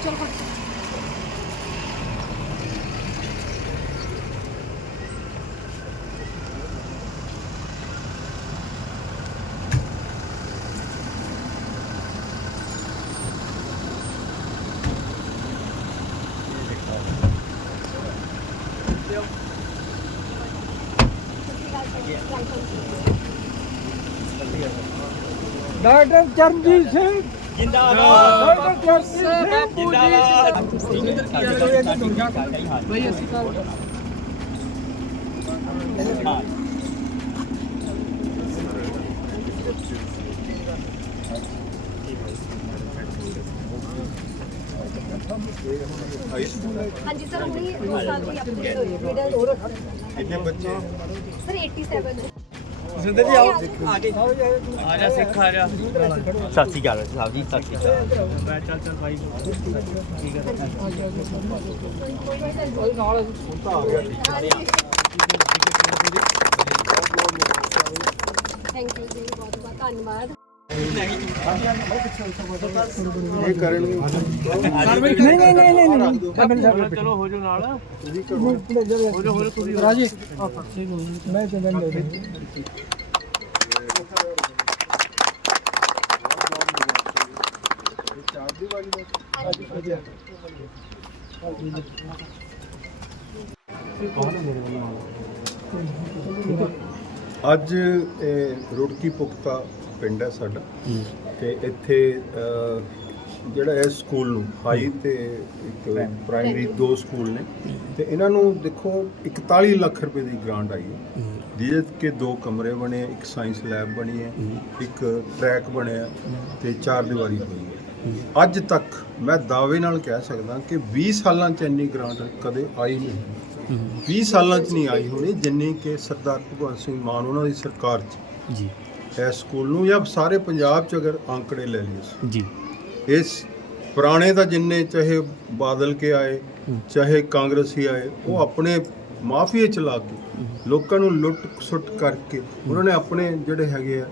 ਨਹੀਂ ਚਲ ਫੜ ਡਾਕਟਰ ਚਰਨਜੀਤ ਸਿੰਘ ਜਿੰਦਾਬਾਦ ਡਾਕਟਰ ਚਰਨਜੀਤ ਸਿੰਘ ਜਿੰਦਾਬਾਦ ਬਈ ਅਸੀਂ ਕੱਲ ਹਾਂਜੀ ਸਰ ਹੁਣੀ ਦੋ ਸਾਲ ਦੀ ਅਪਡੇਟ ਹੋਈ ਹੈ ਹੋਰ ਕਿੰਨੇ ਬੱਚੇ ਸਰ 87 ਸਿੰਦਰ ਜੀ ਆਓ। ਆ ਕੇ ਆ ਜਾ ਸਿੱਖ ਆ ਜਾ। ਸਤਿ ਸ਼੍ਰੀ ਅਕਾਲ ਸਾਹਿਬ ਜੀ ਸਤਿ ਸ਼੍ਰੀ ਅਕਾਲ ਮੈਂ ਚੱਲ ਚੱਲ ਭਾਈ। ਠੀਕ ਹੈ ਥੈਂਕ ਯੂ ਜੀ ਬਹੁਤ ਬਹੁਤ ਧੰਨਵਾਦ। ਇਹ ਕਰਨਗੇ ਨਹੀਂ ਨਹੀਂ ਨਹੀਂ ਨਹੀਂ ਨਹੀਂ ਚਲੋ ਹੋ ਜਾਓ ਨਾਲ ਹੋ ਜਾ ਹੋ ਜਾ ਤੁਸੀਂ ਰਾਜੀ ਮੈਂ ਤੇ ਬੰਦੇ ਅੱਜ ਰੁੜਕੀ ਪੁਖਤਾ ਪਿੰਡ ਹੈ ਸਾਡਾ। ਤੇ ਇੱਥੇ ਜਿਹੜਾ ਇਸ ਸਕੂਲ ਨੂੰ ਹਾਈ ਤੇ ਇੱਕ ਪ੍ਰਾਇਮਰੀ ਦੋ ਸਕੂਲ ਨੇ। ਤੇ ਇਹਨਾਂ ਨੂੰ ਦੇਖੋ 41 ਲੱਖ ਰੁਪਏ ਦੀ ਗ੍ਰਾਂਟ ਆਈ ਹੈ। ਜਿਹਦੇ ਕਿ ਦੋ ਕਮਰੇ ਬਣੇ ਇੱਕ ਸਾਇੰਸ ਲੈਬ ਬਣੀ ਹੈ ਇੱਕ ਟਰੈਕ ਬਣਿਆ ਤੇ ਚਾਰ ਦੀਵਾਰੀ ਹੋਈ ਹੈ। ਅੱਜ ਤੱਕ ਮੈਂ ਦਾਅਵੇ ਨਾਲ ਕਹਿ ਸਕਦਾ ਕਿ 20 ਸਾਲਾਂ ਚ ਇੰਨੀ ਗ੍ਰਾਂਟ ਕਦੇ ਆਈ ਨਹੀਂ। 20 ਸਾਲਾਂ ਚ ਨਹੀਂ ਆਈ ਹੋਣੀ ਜਿੰਨੀ ਕਿ ਸਰਦਾਰ ਭਗਵੰਤ ਸਿੰਘ ਮਾਨ ਉਹਨਾਂ ਦੀ ਸਰਕਾਰ ਚ। ਜੀ। ਇਸ ਸਕੂਲ ਨੂੰ ਜਾਂ ਸਾਰੇ ਪੰਜਾਬ ਚ ਅਗਰ ਅੰਕੜੇ ਲੈ ਲਈਏ ਜੀ। ਇਸ ਪੁਰਾਣੇ ਤਾਂ ਜਿੰਨੇ ਚਾਹੇ ਬਾਦਲ ਕੇ ਆਏ ਚਾਹੇ ਕਾਂਗਰਸੀ ਆਏ ਉਹ ਆਪਣੇ ਮਾਫੀਏ ਚਲਾ ਕੇ ਲੋਕਾਂ ਨੂੰ ਲੁੱਟ ਸੁੱਟ ਕਰਕੇ ਉਹਨਾਂ ਨੇ ਆਪਣੇ ਜਿਹੜੇ ਹੈਗੇ ਆ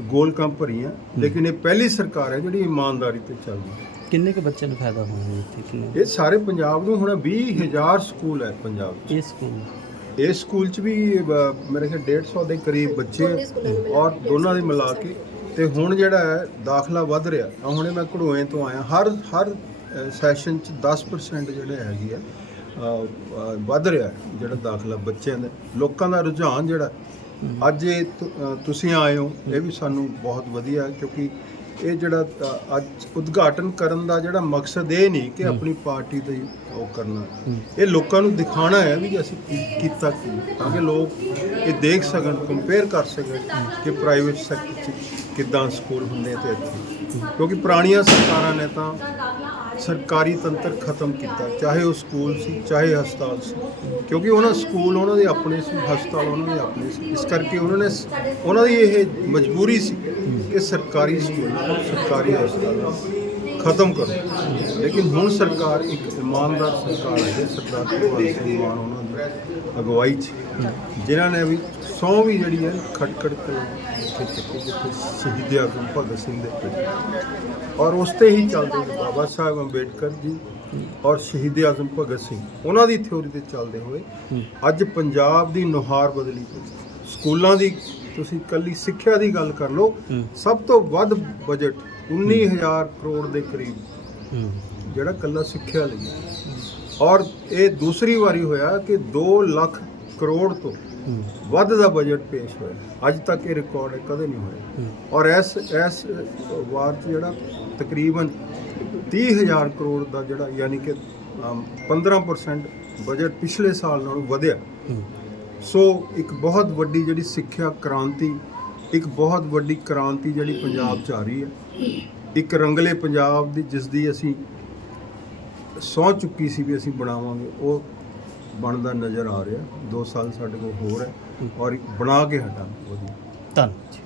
ਗੋਲ ਕੰਮ ਭਰੀਆਂ ਲੇਕਿਨ ਇਹ ਪਹਿਲੀ ਸਰਕਾਰ ਹੈ ਜਿਹੜੀ ਇਮਾਨਦਾਰੀ ਤੇ ਚੱਲਦੀ ਹੈ। ਕਿੰਨੇ ਕੁ ਬੱਚਿਆਂ ਨੂੰ ਫਾਇਦਾ ਹੋਣਾ ਇੱਥੇ? ਇਹ ਸਾਰੇ ਪੰਜਾਬ ਨੂੰ ਹੁਣ 20000 ਸਕੂਲ ਹੈ ਪੰਜਾਬ 'ਚ। ਇਹ ਸਕੂਲ। ਇਸ ਸਕੂਲ 'ਚ ਵੀ ਅ, ਮੇਰੇ ਖਿਆਲ 150 ਦੇ ਕਰੀਬ ਬੱਚੇ ਦੋਨੇ ਸਕੂਲਾਂ ਨੂੰ ਮਿਲਾ ਔਰ ਦੋਨਾਂ ਦੇ ਮਿਲਾ ਕੇ ਤੇ ਹੁਣ ਜਿਹੜਾ ਹੈ ਦਾਖਲਾ ਵੱਧ ਰਿਹਾ। ਆ ਹੁਣੇ ਮੈਂ ਘੜੋਏ ਤੋਂ ਆਇਆ। ਹਰ ਹਰ ਸੈਸ਼ਨ 'ਚ 10% ਜਿਹੜੇ ਹੈਗੀ ਆ ਅ, ਅ, ਵੱਧ ਰਿਹਾ ਹੈ ਜਿਹੜਾ ਦਾਖਲਾ ਬੱਚਿਆਂ ਦਾ। ਲੋਕਾਂ ਦਾ ਰੁਝਾਨ ਜਿਹੜਾ ਅੱਜ ਇਹ ਤੁ- ਅ, ਤੁਸੀਂ ਆਏ ਹੋ ਇਹ ਵੀ ਸਾਨੂੰ ਬਹੁਤ ਵਧੀਆ ਹੈ ਕਿਉਂਕਿ ਇਹ ਜਿਹੜਾ ਅੱਜ ਉਦਘਾਟਨ ਕਰਨ ਦਾ ਜਿਹੜਾ ਮਕਸਦ ਇਹ ਨਹੀਂ ਕਿ ਆਪਣੀ ਪਾਰਟੀ ਦਾ ਹੀ ਉਹ ਕਰਨਾ। ਇਹ ਲੋਕਾਂ ਨੂੰ ਦਿਖਾਣਾ ਹੈ ਵੀ ਅਸੀਂ ਕੀ ਕੀਤਾ ਕੀ ਤਾਂ ਕਿ ਲੋਕ ਇਹ ਦੇਖ ਸਕਣ ਕੰਪੇਅਰ ਕਰ ਸਕਣ ਕਿ ਪ੍ਰਾਈਵੇਟ ਸੈਕਟਰ 'ਚ ਕਿੱਦਾਂ ਸਕੂਲ ਹੁੰਦੇ ਤੇ ਇੱਥੇ। ਕਿਉਂਕਿ ਪੁਰਾਣੀਆਂ ਸਰਕਾਰਾਂ ਨੇ ਤਾਂ ਸਰਕਾਰੀ ਤੰਤਰ ਖਤਮ ਕੀਤਾ, ਚਾਹੇ ਉਹ ਸਕੂਲ ਸੀ, ਚਾਹੇ ਹਸਪਤਾਲ ਸੀ। ਕਿਉਂਕਿ ਉਹਨਾਂ ਸਕੂਲ ਉਹਨਾਂ ਦੇ ਆਪਣੇ ਸੀ, ਹਸਪਤਾਲ ਉਹਨਾਂ ਦੇ ਆਪਣੇ ਸੀ। ਇਸ ਕਰਕੇ ਉਹਨਾਂ ਨੇ ਉਹਨਾਂ ਦੀ ਇਹ ਮਜਬੂਰੀ ਸੀ ਕਿ ਸਰਕਾਰੀ ਸਕੂਲ, ਸਰਕਾਰੀ ਹਸਪਤਾਲ ਖਤਮ ਕਰੋ। ਲੇਕਿਨ ਹੁਣ ਸਰਕਾਰ ਇੱਕ ਇਮਾਨਦਾਰ ਸਰਕਾਰ ਹੈ, ਸਰਦਾਰ ਭਗਵੰਤ ਸਿੰਘ ਮਾਨ ਉਹਨਾਂ ਅਗਵਾਈ 'ਚ, ਜਿਨ੍ਹਾਂ ਨੇ ਵੀ ਸੌ ਵੀ ਜਿਹੜੀ ਹੈ ਖਟਖੜ ਤੇ ਸ਼ਹੀਦ ਆਜ਼ਮ ਭਗਤ ਸਿੰਘ ਦੇ ਪਿੰਡ। ਔਰ ਉਸ ਤੇ ਹੀ ਚੱਲਦੇ ਨੇ ਬਾਬਾ ਸਾਹਿਬ ਅੰਬੇਡਕਰ ਜੀ ਔਰ ਸ਼ਹੀਦ ਆਜ਼ਮ ਭਗਤ ਸਿੰਘ। ਉਹਨਾਂ ਦੀ ਥਿਉਰੀ ਤੇ ਚੱਲਦੇ ਹੋਏ ਅੱਜ ਪੰਜਾਬ ਦੀ ਨੁਹਾਰ ਬਦਲੀ ਪਈ ਸਕੂਲਾਂ ਦੀ ਤੁਸੀਂ ਕੱਲੀ ਸਿੱਖਿਆ ਦੀ ਗੱਲ ਕਰ ਲਓ, ਸਭ ਤੋਂ ਵੱਧ ਬਜਟ 19000 ਕਰੋੜ ਦੇ ਕਰੀਬ ਜਿਹੜਾ ਕੱਲਾ ਸਿੱਖਿਆ ਲਈ ਔਰ ਇਹ ਦੂਸਰੀ ਵਾਰੀ ਹੋਇਆ ਕਿ 2 ਲੱਖ ਕਰੋੜ ਤੋਂ ਵੱਧ ਦਾ ਬਜਟ ਪੇਸ਼ ਹੋਇਆ। ਅੱਜ ਤੱਕ ਇਹ ਰਿਕਾਰਡ ਕਦੇ ਨਹੀਂ ਹੋਇਆ। ਔਰ ਇਸ ਇਸ ਵਾਰ 'ਚ ਜਿਹੜਾ ਤਕਰੀਬਨ 30000 ਕਰੋੜ ਦਾ ਜਿਹੜਾ ਯਾਨੀ ਕਿ ਅਮ, 15% ਬਜਟ ਪਿਛਲੇ ਸਾਲ ਨਾਲੋਂ ਵਧਿਆ। ਸੋ ਇੱਕ ਬਹੁਤ ਵੱਡੀ ਜਿਹੜੀ ਸਿੱਖਿਆ ਕ੍ਰਾਂਤੀ ਇੱਕ ਬਹੁਤ ਵੱਡੀ ਕ੍ਰਾਂਤੀ ਜਿਹੜੀ ਪੰਜਾਬ 'ਚ ਆ ਰਹੀ ਹੈ। ਇੱਕ ਰੰਗਲੇ ਪੰਜਾਬ ਦੀ ਜਿਸ ਦੀ ਅਸੀਂ ਸਹੁੰ ਚੁੱਕੀ ਸੀ ਵੀ ਅਸੀਂ ਬਣਾਵਾਂਗੇ ਉਹ ਬਣਦਾ ਨਜ਼ਰ ਆ ਰਿਹਾ 2 ਸਾਲ ਸਾਡੇ ਕੋਲ ਹੋਰ ਹੈ ਔਰ ਬਣਾ ਕੇ ਹਟਾਂਗੇ ਵਧੀਆ ਧੰਨਵਾਦ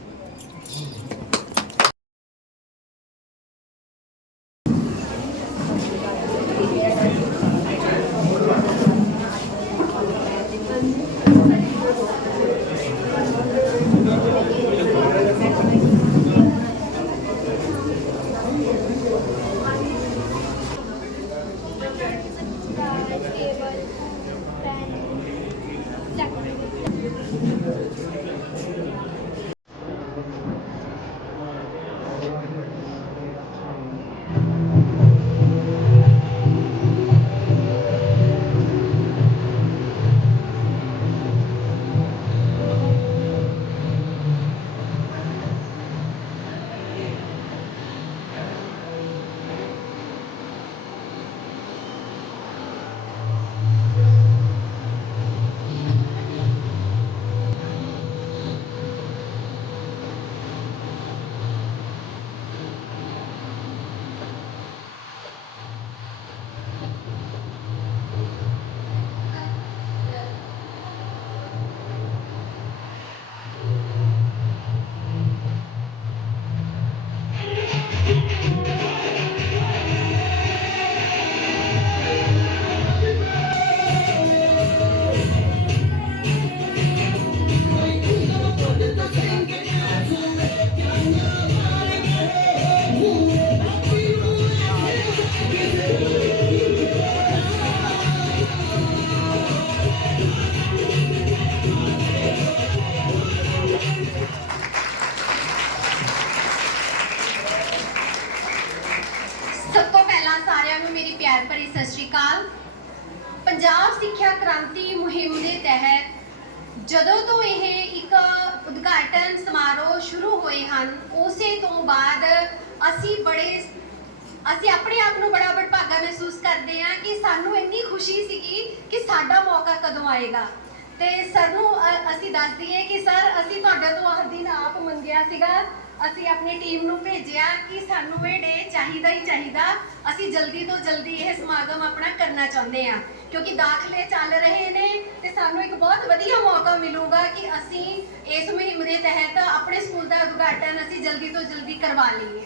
ਅਸੀਂ ਜਲਦੀ ਤੋਂ ਜਲਦੀ ਇਹ ਸਮਾਗਮ ਆਪਣਾ ਕਰਨਾ ਚਾਹੁੰਦੇ ਹਾਂ। ਕਿਉਂਕਿ ਦਾਖਲੇ ਚੱਲ ਰਹੇ ਨੇ ਤੇ ਸਾਨੂੰ ਇੱਕ ਬਹੁਤ ਵਧੀਆ ਮੌਕਾ ਮਿਲੂਗਾ ਕਿ ਅਸੀਂ ਇਸ ਮੁਹਿੰਮ ਦੇ ਤਹਿਤ ਆਪਣੇ ਸਕੂਲ ਦਾ ਉਦਘਾਟਨ ਅਸੀਂ ਜਲਦੀ ਤੋਂ ਜਲਦੀ ਕਰਵਾ ਲਈਏ।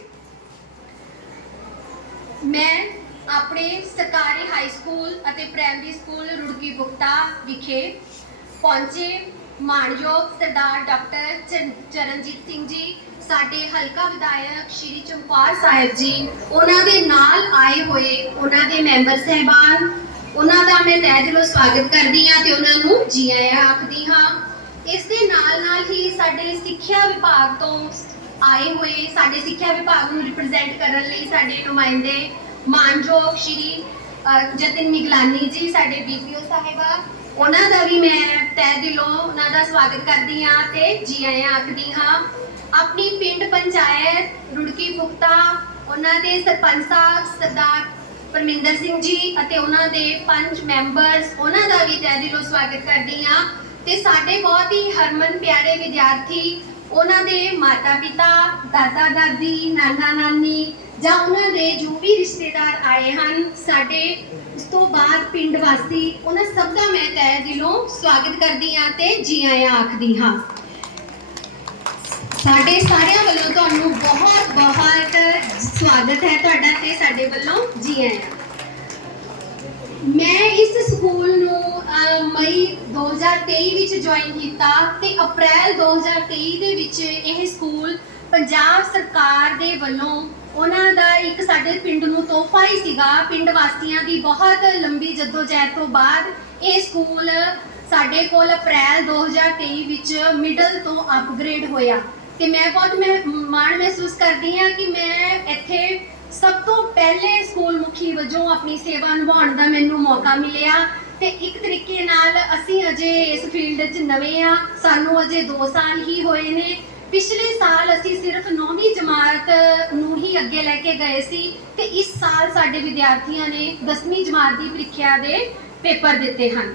ਮੈਂ ਆਪਣੇ ਸਰਕਾਰੀ ਹਾਈ ਸਕੂਲ ਅਤੇ ਪ੍ਰਾਇਮਰੀ ਸਕੂਲ ਰੁੜਕੀ ਬੁਕਤਾ ਵਿਖੇ ਪਹੁੰਚੇ ਮਾਣਯੋਗ ਸਰਦਾਰ ਡਾਕਟਰ ਚਰਨ- ਚਰਨਜੀਤ ਸਿੰਘ ਜੀ, ਸਾਡੇ ਹਲਕਾ ਵਿਧਾਇਕ ਸ਼੍ਰੀ ਚਮਕੌਰ ਸਾਹਿਬ ਜੀ, ਉਹਨਾਂ ਦੇ ਨਾਲ ਆਏ ਹੋਏ ਉਹਨਾਂ ਦੇ ਮੈਂਬਰ ਸਹਿਬਾਨ, ਉਹਨਾਂ ਦਾ ਮੈਂ ਤਹਿ ਦਿਲੋਂ ਸਵਾਗਤ ਕਰਦੀ ਹਾਂ ਤੇ ਉਹਨਾਂ ਨੂੰ ਜੀ ਆਇਆਂ ਆਖਦੀ ਹਾਂ। ਇਸ ਦੇ ਨਾਲ ਨਾਲ ਹੀ ਸਾਡੇ ਸਿੱਖਿਆ ਵਿਭਾਗ ਤੋਂ ਆਏ ਹੋਏ, ਸਾਡੇ ਸਿੱਖਿਆ ਵਿਭਾਗ ਨੂੰ ਰਿਪਰੈਜ਼ੈਂਟ ਕਰਨ ਲਈ ਸਾਡੇ ਨੁਮਾਇੰਦੇ ਮਾਨਯੋਗ ਸ਼੍ਰੀ ਜਤਿਨ ਮਿਗਲਾਨੀ ਜੀ, ਸਾਡੇ ਬੀਪੀਓ ਸਾਹਿਬਾ ਉਹਨਾਂ ਦਾ ਵੀ ਮੈਂ ਤਹਿ ਦਿਲੋਂ ਉਹਨਾਂ ਦਾ ਸਵਾਗਤ ਕਰਦੀ ਹਾਂ ਤੇ ਜੀ ਆਇਆਂ ਆਖਦੀ ਹਾਂ, ਆਪਣੀ ਪਿੰਡ ਪੰਚਾਇਤ ਰੁੜਕੀ ਪੁਖਤਾ, ਉਹਨਾਂ ਦੇ ਸਰਪੰਚ ਸਾਹਿਬ ਸਰਦਾਰ ਪਰਮਿੰਦਰ ਸਿੰਘ ਜੀ ਅਤੇ ਉਹਨਾਂ ਦੇ ਪੰਜ ਮੈਂਬਰਸ, ਉਹਨਾਂ ਦਾ ਵੀ ਤਹਿ ਦਿਲੋਂ ਸਵਾਗਤ ਕਰਦੀ ਹਾਂ ਤੇ ਸਾਡੇ ਬਹੁਤ ਹੀ ਹਰਮਨ ਪਿਆਰੇ ਵਿਦਿਆਰਥੀ, ਉਹਨਾਂ ਦੇ ਮਾਤਾ ਪਿਤਾ ਦਾਦਾ ਦਾਦੀ ਨਾਨਾ ਨਾਨੀ ਜਾਂ ਉਹਨਾਂ ਦੇ ਜੋ ਵੀ ਰਿਸ਼ਤੇਦਾਰ ਆਏ ਹਨ, ਸਾਡੇ ਉਸ ਤੋਂ ਬਾਅਦ ਪਿੰਡ ਵਾਸੀ ਉਹਨਾਂ ਸਭ ਦਾ ਮੈਂ ਤਹਿ ਦਿਲੋਂ ਸਵਾਗਤ ਕਰਦੀ ਹਾਂ ਤੇ ਜੀ ਆਇਆਂ ਆਖਦੀ ਹਾਂ। ਸਾਡੇ ਸਾਰਿਆਂ ਵੱਲੋਂ ਤੁਹਾਨੂੰ ਬਹੁਤ ਬਹੁਤ ਸਵਾਗਤ ਹੈ ਤੁਹਾਡਾ ਤੇ ਸਾਡੇ ਵੱਲੋਂ ਜੀ ਆਇਆਂ। ਮੈਂ ਇਸ ਸਕੂਲ ਨੂੰ ਅਹ, ਮਈ 2023 ਵਿੱਚ ਜੁਆਇਨ ਕੀਤਾ ਤੇ ਅਪ੍ਰੈਲ 2023 ਦੇ ਵਿੱਚ ਇਹ ਸਕੂਲ ਪੰਜਾਬ ਸਰਕਾਰ ਦੇ ਵੱਲੋਂ ਉਹਨਾਂ ਦਾ ਇੱਕ ਸਾਡੇ ਪਿੰਡ ਨੂੰ ਤੋਹਫਾ ਹੀ ਸੀਗਾ। ਪਿੰਡ ਵਾਸੀਆਂ ਦੀ ਬਹੁਤ ਲੰਬੀ ਜਦੋਜਹਿਦ ਤੋਂ ਬਾਅਦ ਇਹ ਸਕੂਲ ਸਾਡੇ ਕੋਲ ਅਪ੍ਰੈਲ 2023 ਵਿੱਚ ਮਿਡਲ ਤੋਂ ਅਪਗ੍ਰੇਡ ਹੋਇਆ। ਤੇ ਮੈਂ ਬਹੁਤ ਮਾਣ ਮਹਿਸੂਸ ਕਰਦੀ ਹਾਂ ਕਿ ਮੈਂ ਇੱਥੇ ਸਭ ਤੋਂ ਪਹਿਲੇ ਸਕੂਲ ਮੁਖੀ ਵਜੋਂ ਆਪਣੀ ਸੇਵਾ ਨਿਭਾਉਣ ਦਾ ਮੈਨੂੰ ਮੌਕਾ ਮਿਲਿਆ। ਤੇ ਇੱਕ ਤਰੀਕੇ ਨਾਲ ਅਸੀਂ ਅਜੇ ਇਸ ਫੀਲਡ 'ਚ ਨਵੇਂ ਆ ਸਾਨੂੰ ਅਜੇ 2 ਸਾਲ ਹੀ ਹੋਏ ਨੇ। ਪਿਛਲੇ ਸਾਲ ਅਸੀਂ ਸਿਰਫ 9ਵੀਂ ਜਮਾਤ ਨੂੰ ਹੀ ਅੱਗੇ ਲੈ ਕੇ ਗਏ ਸੀ ਤੇ ਇਸ ਸਾਲ ਸਾਡੇ ਵਿਦਿਆਰਥੀਆਂ ਨੇ 10ਵੀਂ ਜਮਾਤ ਦੀ ਪ੍ਰੀਖਿਆ ਦੇ ਪੇਪਰ ਦਿੱਤੇ ਹਨ।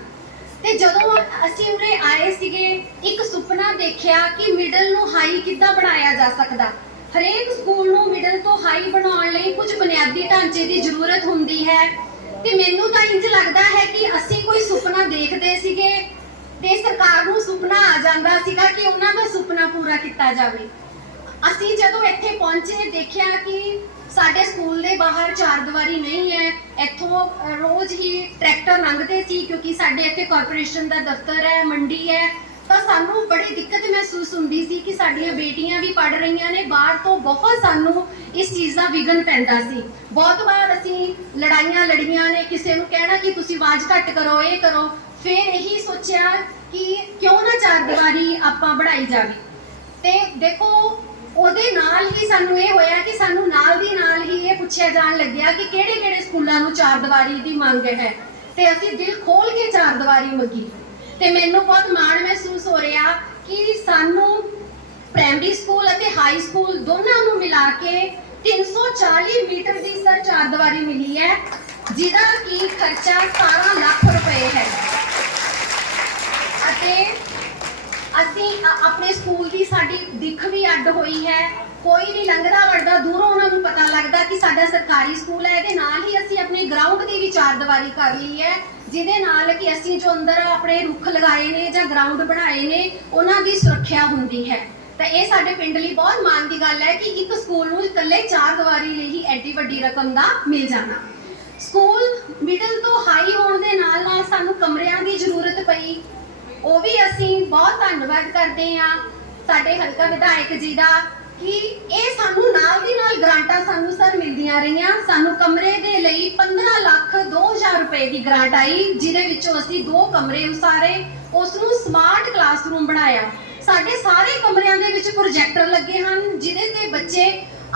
ਤੇ ਜਦੋਂ ਅਸੀਂ ਉਰੇ ਆਏ ਸੀਗੇ, ਇੱਕ ਸੁਪਨਾ ਦੇਖਿਆ ਕਿ ਮਿਡਲ ਨੂੰ ਹਾਈ ਕਿੱਦਾਂ ਬਣਾਇਆ ਜਾ ਸਕਦਾ। ਹਰੇਕ ਸਕੂਲ ਨੂੰ ਮਿਡਲ ਤੋਂ ਹਾਈ ਬਣਾਉਣ ਲਈ ਕੁਝ ਬੁਨਿਆਦੀ ਢਾਂਚੇ ਦੀ ਜ਼ਰੂਰਤ ਹੁੰਦੀ ਹੈ। ਤੇ ਮੈਨੂੰ ਤਾਂ ਇੰਜ ਲੱਗਦਾ ਹੈ ਕਿ ਅਸੀਂ ਕੋਈ ਸੁਪਨਾ ਦੇਖਦੇ ਸੀਗੇ ਤੇ ਸਰਕਾਰ ਨੂੰ ਸੁਪਨਾ ਆ ਜਾਂਦਾ ਸੀਗਾ ਕਿ ਉਹਨਾਂ ਦਾ ਸੁਪਨਾ ਪੂਰਾ ਕੀਤਾ ਜਾਵੇ। ਅਸੀਂ ਜਦੋਂ ਇੱਥੇ ਪਹੁੰਚੇ, ਦੇਖਿਆ ਕਿ ਸਾਡੇ ਸਕੂਲ ਦੇ ਬਾਹਰ ਚਾਰ ਦੀਵਾਰੀ ਨਹੀਂ ਹੈ। ਇੱਥੋਂ ਰੋਜ਼ ਹੀ ਟਰੈਕਟਰ ਲੰਘਦੇ ਸੀ ਕਿਉਂਕਿ ਸਾਡੇ ਇੱਥੇ ਕਾਰਪੋਰੇਸ਼ਨ ਦਾ ਦਫ਼ਤਰ ਹੈ, ਮੰਡੀ ਹੈ। ਤਾਂ ਸਾਨੂੰ ਬੜੀ ਦਿੱਕਤ ਮਹਿਸੂਸ ਹੁੰਦੀ ਸੀ ਕਿ ਸਾਡੀਆਂ ਬੇਟੀਆਂ ਵੀ ਪੜ ਰਹੀਆਂ ਨੇ। ਬਾਹਰ ਤੋਂ ਬਹੁਤ ਸਾਨੂੰ ਇਸ ਚੀਜ਼ ਦਾ ਵਿਗਨ ਪੈਂਦਾ ਸੀ। ਬਹੁਤ ਵਾਰ ਅਸੀਂ ਲੜਾਈਆਂ ਲੜੀਆਂ ਨੇ, ਕਿਸੇ ਨੂੰ ਕਹਿਣਾ ਕਿ ਤੁਸੀਂ ਆਵਾਜ਼ ਘੱਟ ਕਰੋ, ਇਹ ਕਰੋ। ਫਿਰ ਇਹੀ ਸੋਚਿਆ ਕਿ ਕਿਉਂ ਨਾ ਚਾਰ ਦੀਵਾਰੀ ਆਪਾਂ ਬਣਾਈ ਜਾਵੇ। ਤੇ ਦੇਖੋ, ਉਹਦੇ ਨਾਲ ਹੀ ਸਾਨੂੰ ਇਹ ਹੋਇਆ ਕਿ ਸਾਨੂੰ ਨਾਲ ਦੀ ਨਾਲ ਹੀ ਇਹ ਪੁੱਛਿਆ ਜਾਣ ਲੱਗਿਆ ਕਿ ਕਿਹੜੇ ਕਿਹੜੇ ਸਕੂਲਾਂ ਨੂੰ ਚਾਰ ਦੀਵਾਰੀ ਦੀ ਮੰਗ ਹੈ। ਤੇ ਅਸੀਂ ਦਿਲ ਖੋਲ ਕੇ ਚਾਰ ਦੀਵਾਰੀ ਮੰਗੀ। ਤੇ ਮੈਨੂੰ ਬਹੁਤ ਮਾਣ ਮਹਿਸੂਸ ਹੋ ਰਿਹਾ ਕਿ ਸਾਨੂੰ ਪ੍ਰਾਇਮਰੀ ਸਕੂਲ ਅਤੇ ਹਾਈ ਸਕੂਲ ਦੋਨਾਂ ਨੂੰ ਮਿਲਾ ਕੇ 340 ਮੀਟਰ ਦੀ ਸਰ ਚਾਰ ਦੀਵਾਰੀ ਮਿਲੀ ਹੈ, ਜਿਹਦਾ ਕੀ ਖਰਚਾ 17 ਲੱਖ ਰੁਪਏ ਹੈ ਅਤੇ ਅਸੀਂ ਅ- ਆਪਣੇ ਸਕੂਲ ਦੀ ਸਾਡੀ ਦਿੱਖ ਵੀ ਅੱਡ ਹੋਈ ਹੈ, ਕੋਈ ਵੀ ਲੰਘਦਾ ਵੜਦਾ ਦੂਰੋਂ ਉਹਨਾਂ ਨੂੰ ਪਤਾ ਲੱਗਦਾ ਕਿ ਸਾਡਾ ਸਰਕਾਰੀ ਸਕੂਲ ਹੈ, ਇਹਦੇ ਨਾਲ ਹੀ ਅਸੀਂ ਆਪਣੇ ਗਰਾਊਂਡ ਦੀ ਵੀ ਚਾਰ ਦੀਵਾਰੀ ਕਰ ਲਈ ਹੈ, ਜਿਹਦੇ ਨਾਲ ਕਿ ਅਸੀਂ ਜੋ ਅੰਦਰ ਆਪਣੇ ਰੁੱਖ ਲਗਾਏ ਨੇ ਜਾਂ ਗਰਾਊਂਡ ਬਣਾਏ ਨੇ, ਉਹਨਾਂ ਦੀ ਸੁਰੱਖਿਆ ਹੁੰਦੀ ਹੈ। ਤਾਂ ਇਹ ਸਾਡੇ ਪਿੰਡ ਲਈ ਬਹੁਤ ਮਾਣ ਦੀ ਗੱਲ ਹੈ ਕਿ ਇੱਕ ਸਕੂਲ ਨੂੰ ਇਕੱਲੇ ਚਾਰ ਦੀਵਾਰੀ ਲਈ ਹੀ ਐਡੀ ਵੱਡੀ ਰਕਮ ਦਾ ਮਿਲ ਜਾਣਾ। ਸਕੂਲ ਮਿਡਲ ਤੋਂ ਹਾਈ ਹੋਣ ਦੇ ਨਾਲ ਨਾਲ ਸਾਨੂੰ ਕਮਰਿਆਂ ਦੀ ਜ਼ਰੂਰਤ ਪਈ। ਉਹ ਵੀ ਅਸੀਂ ਬਹੁਤ ਧੰਨਵਾਦ ਕਰਦੇ ਹਾਂ। ਸਾਡੇ ਹਲਕਾ ਵਿਧਾਇਕ ਜੀ ਦਾ ਕਿ ਇਹ ਸਾਨੂੰ ਨਾਲ ਦੀ ਨਾਲ ਗ੍ਰਾਂਟਾਂ ਸਾਨੂੰ ਸਰ ਮਿਲਦੀਆਂ ਰਹੀਆਂ। ਸਾਨੂੰ ਕਮਰੇ ਦੇ ਲਈ 15 ਲੱਖ 2000 ਰੁਪਏ ਦੀ ਗ੍ਰਾਂਟ ਆਈ, ਜਿਹਦੇ ਵਿੱਚੋਂ ਅਸੀਂ ਦੋ ਕਮਰੇ ਉਸਾਰੇ ਉਸ ਨੂੰ ਸਮਾਰਟ ਕਲਾਸਰੂਮ ਬਣਾਇਆ। ਸਾਡੇ ਸਾਰੇ ਕਮਰਿਆਂ ਦੇ ਵਿੱਚ ਪ੍ਰੋਜੈਕਟਰ ਲੱਗੇ ਹਨ, ਜਿਹਦੇ ਤੇ ਬੱਚੇ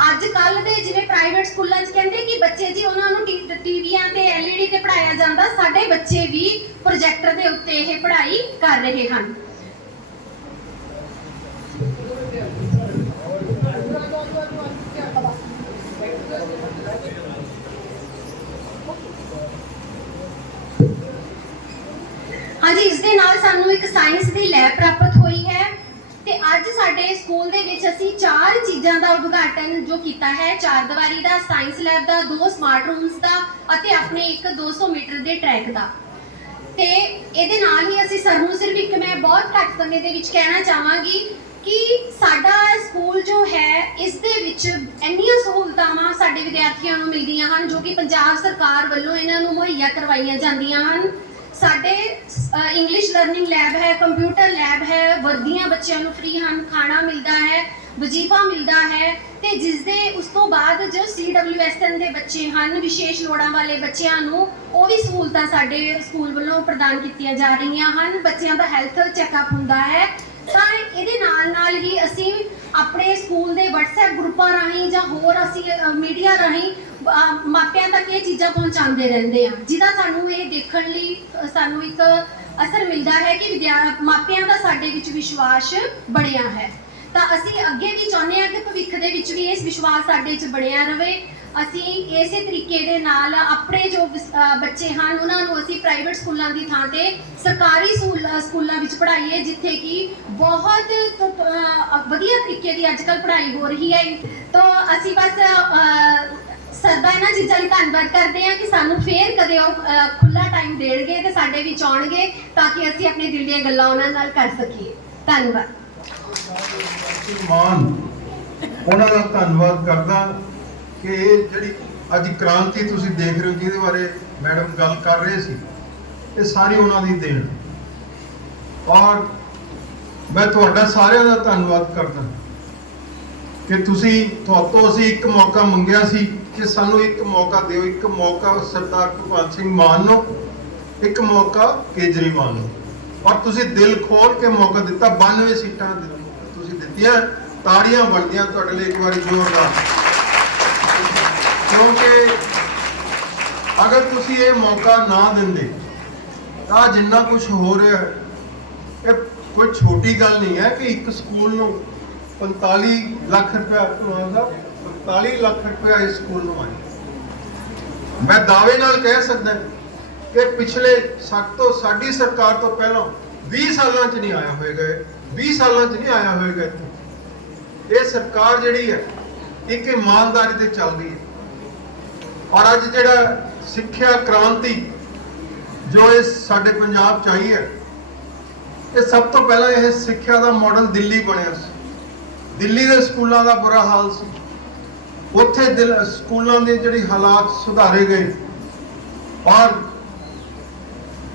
ਅੱਜ ਕੱਲ ਦੇ ਜਿਵੇਂ ਪ੍ਰਾਈਵੇਟ ਸਕੂਲਾਂ 'ਚ ਕਹਿੰਦੇ ਕਿ ਬੱਚੇ ਜੀ ਉਹਨਾਂ ਨੂੰ ਟੀਵੀਆਂ ਤੇ ਐਲਈਡੀ ਤੇ ਪੜਾਇਆ ਜਾਂਦਾ, ਸਾਡੇ ਬੱਚੇ ਵੀ ਪ੍ਰੋਜੈਕਟਰ ਦੇ ਉੱਤੇ ਇਹ ਪੜ੍ਹਾਈ ਕਰ ਰਹੇ ਹਨ ਹਾਂਜੀ ਇਸ ਦੇ ਨਾਲ ਸਾਨੂੰ ਇੱਕ ਸਾਇੰਸ ਦੀ ਲੈਬ ਪ੍ਰਾਪਤ ਹੋਈ ਹੈ ਤੇ ਅੱਜ ਸਾਡੇ ਸਕੂਲ ਦੇ ਵਿੱਚ ਅਸੀਂ ਚਾਰ ਚੀਜ਼ਾਂ ਦਾ ਉਦਘਾਟਨ ਜੋ ਕੀਤਾ ਹੈ, ਚਾਰ ਦੀਵਾਰੀ ਦਾ ਸਾਇੰਸ ਲੈਬ ਦਾ, ਦੋ ਸਮਾਰਟ ਰੂਮਸ ਦਾ ਅਤੇ ਆਪਣੇ ਇੱਕ 200 ਮੀਟਰ ਦੇ ਟਰੈਕ ਦਾ। ਤੇ ਇਹਦੇ ਨਾਲ ਹੀ ਅਸੀਂ ਸਰ ਨੂੰ ਸਿਰਫ ਇੱਕ ਮੈਂ ਬਹੁਤ ਘੱਟ ਸਮੇਂ ਦੇ ਵਿੱਚ ਕਹਿਣਾ ਚਾਹਾਂਗੀ ਕਿ ਸਾਡਾ ਸਕੂਲ ਜੋ ਹੈ, ਇਸ ਦੇ ਵਿੱਚ ਇੰਨੀਆਂ ਸਹੂਲਤਾਵਾਂ ਸਾਡੇ ਵਿਦਿਆਰਥੀਆਂ ਨੂੰ ਮਿਲਦੀਆਂ ਹਨ ਜੋ ਕਿ ਪੰਜਾਬ ਸਰਕਾਰ ਵੱਲੋਂ ਇਹਨਾਂ ਨੂੰ ਮੁਹੱਈਆ ਕਰਵਾਈਆਂ ਜਾਂਦੀਆਂ ਹਨ। ਸਾਡੇ ਇੰਗਲਿਸ਼ ਲਰਨਿੰਗ ਲੈਬ ਹੈ ਕੰਪਿਊਟਰ ਲੈਬ ਹੈ, ਵਰਦੀਆਂ ਬੱਚਿਆਂ ਨੂੰ ਫ੍ਰੀ ਹਨ, ਖਾਣਾ ਮਿਲਦਾ ਹੈ, ਵਜ਼ੀਫਾ ਮਿਲਦਾ ਹੈ ਤੇ ਜਿਸ ਦੇ ਉਸ ਤੋਂ ਬਾਅਦ ਜੋ CWSN ਦੇ ਬੱਚੇ ਹਨ, ਵਿਸ਼ੇਸ਼ ਲੋੜਾਂ ਵਾਲੇ ਬੱਚਿਆਂ ਨੂੰ ਉਹ ਵੀ ਸਹੂਲਤਾਂ ਸਾਡੇ ਸਕੂਲ ਵੱਲੋਂ ਪ੍ਰਦਾਨ ਕੀਤੀਆਂ ਜਾ ਰਹੀਆਂ ਹਨ। ਬੱਚਿਆਂ ਦਾ ਹੈਲਥ ਚੈੱਕਅਪ ਹੁੰਦਾ ਹੈ। ਤਾਂ ਇਹਦੇ ਨਾਲ ਨਾਲ ਹੀ ਅਸੀਂ ਆਪਣੇ ਸਕੂਲ ਦੇ WhatsApp ਗਰੁੱਪਾਂ ਰਾਹੀਂ ਜਾਂ ਹੋਰ ਅਸੀਂ ਮੀਡੀਆ ਰਾਹੀਂ ਮਾਪਿਆਂ ਤੱਕ ਇਹ ਚੀਜ਼ਾਂ ਪਹੁੰਚਾਉਂਦੇ ਰਹਿੰਦੇ ਆ, ਜਿਹਦਾ ਸਾਨੂੰ ਇਹ ਦੇਖਣ ਲਈ ਸਾਨੂੰ ਇੱਕ ਅਸਰ ਮਿਲਦਾ ਹੈ ਕਿ ਵਿਦਿਆ, ਮਾਪਿਆਂ ਦਾ ਸਾਡੇ ਵਿੱਚ ਵਿਸ਼ਵਾਸ ਬਣਿਆ ਹੈ। ਤਾਂ ਅਸੀਂ ਅੱਗੇ ਵੀ ਚਾਹੁੰਦੇ ਹਾਂ ਕਿ ਭਵਿੱਖ ਦੇ ਵਿੱਚ ਵੀ ਇਸ ਵਿਸ਼ਵਾਸ ਸਾਡੇ 'ਚ ਬਣਿਆ ਰਹੇ ਅਸੀਂ ਇਸੇ ਤਰੀਕੇ ਦੇ ਨਾਲ ਆਪਣੇ ਜੋ ਬੱਚੇ ਹਨ, ਉਹਨਾਂ ਨੂੰ ਅਸੀਂ ਪ੍ਰਾਈਵੇਟ ਸਕੂਲਾਂ ਦੀ ਥਾਂ ਤੇ ਸਰਕਾਰੀ ਸਕੂਲਾਂ ਵਿੱਚ ਪੜ੍ਹਾਈਏ, ਜਿੱਥੇ ਕਿ ਬਹੁਤ ਵਧੀਆ ਤਰੀਕੇ ਦੀ ਅੱਜਕੱਲ ਪੜ੍ਹਾਈ ਹੋ ਰਹੀ ਹੈ। ਤਾਂ ਅਸੀਂ ਬਸ ਸਰਦਾ ਇਹਨਾਂ ਚੀਜ਼ਾਂ ਲਈ ਧੰਨਵਾਦ ਕਰਦੇ ਹਾਂ ਕਿ ਸਾਨੂੰ ਫੇਰ ਕਦੇ ਉਹ ਖੁੱਲਾ ਟਾਈਮ ਦੇਣਗੇ ਤੇ ਸਾਡੇ ਵਿੱਚ ਆਉਣਗੇ ਤਾਂ ਕਿ ਅਸੀਂ ਆਪਣੇ ਦਿਲ ਦੀਆਂ ਗੱਲਾਂ ਉਹਨਾਂ ਨਾਲ ਕਰ ਸਕੀਏ। ਧੰਨਵਾਦ। ਮਾਨ, ਉਹਨਾਂ ਦਾ ਧੰਨਵਾਦ ਕਰਦਾ। ਕਿ ਇਹ ਜਿਹੜੀ ਅੱਜ ਕ੍ਰਾਂਤੀ ਤੁਸੀਂ ਦੇਖ ਰਹੇ ਹੋ, ਜਿਹਦੇ ਬਾਰੇ ਮੈਡਮ ਗੱਲ ਕਰ ਰਹੇ ਸੀ, ਇਹ ਸਾਰੀ ਉਹਨਾਂ ਦੀ ਦੇਣ। ਔਰ ਮੈਂ ਤੁਹਾਡਾ ਸਾਰਿਆਂ ਦਾ ਧੰਨਵਾਦ ਕਰਦਾ ਕਿ ਤੁਸੀਂ, ਤੁਹਾਤੋਂ ਅਸੀਂ ਇੱਕ ਮੌਕਾ ਮੰਗਿਆ ਸੀ ਕਿ ਸਾਨੂੰ ਇੱਕ ਮੌਕਾ ਦਿਓ, ਇੱਕ ਮੌਕਾ ਸਰਦਾਰ ਭਗਵੰਤ ਸਿੰਘ ਮਾਨ ਨੂੰ, ਇੱਕ ਮੌਕਾ ਕੇਜਰੀਵਾਲ ਨੂੰ। ਔਰ ਤੁਸੀਂ ਦਿਲ ਖੋਲ ਕੇ ਮੌਕਾ ਦਿੱਤਾ 92 ਸੀਟਾਂ ਤੁਸੀਂ ਦਿੱਤੀਆਂ, ਤਾੜੀਆਂ ਬਣਦੀਆਂ ਤੁਹਾਡੇ ਲਈ ਇੱਕ ਵਾਰੀ ਜ਼ੋਰਦਾਰ। ਕਿਉਂਕਿ ਅਗਰ ਤੁਸੀਂ ਇਹ ਮੌਕਾ ਨਾ ਦਿੰਦੇ, ਤਾਂ ਜਿੰਨਾ ਕੁਝ ਹੋ ਰਿਹਾ, ਇਹ ਕੋਈ ਛੋਟੀ ਗੱਲ ਨਹੀਂ ਹੈ ਕਿ ਇੱਕ ਸਕੂਲ ਨੂੰ 45 ਲੱਖ ਰੁਪਏ ਆਉਂਦਾ 45 ਲੱਖ ਰੁਪਏ ਇਸ ਸਕੂਲ ਨੂੰ ਆਇਆ ਮੈਂ ਦਾਅਵੇ ਨਾਲ ਕਹਿ ਸਕਦਾ ਕਿ ਪਿਛਲੇ ਸੱਤ ਤੋਂ ਸਾਡੀ ਸਰਕਾਰ ਤੋਂ ਪਹਿਲਾਂ 20 ਸਾਲਾਂ 'ਚ ਨਹੀਂ ਆਇਆ ਹੋਏਗਾ ਇਹ। 20 ਸਾਲਾਂ 'ਚ ਨਹੀਂ ਆਇਆ ਹੋਏਗਾ ਇੱਥੇ ਇਹ ਸਰਕਾਰ ਜਿਹੜੀ ਹੈ, ਇੱਕ ਇਮਾਨਦਾਰੀ ਤੇ ਚੱਲ ਰਹੀ ਹੈ ਔਰ ਅੱਜ ਜਿਹੜਾ ਸਿੱਖਿਆ ਕ੍ਰਾਂਤੀ ਜੋ ਇਸ ਸਾਡੇ ਪੰਜਾਬ ਚ ਆਈ ਹੈ, ਇਹ ਸਭ ਤੋਂ ਪਹਿਲਾਂ ਇਹ ਸਿੱਖਿਆ ਦਾ ਮਾਡਲ ਦਿੱਲੀ ਬਣਿਆ ਸੀ। ਦਿੱਲੀ ਦੇ ਸਕੂਲਾਂ ਦਾ ਬੁਰਾ ਹਾਲ ਸੀ। ਉੱਥੇ ਦਿਲ, ਸਕੂਲਾਂ ਦੇ ਜਿਹੜੀ ਹਾਲਾਤ ਸੁਧਾਰੇ ਗਏ। ਔਰ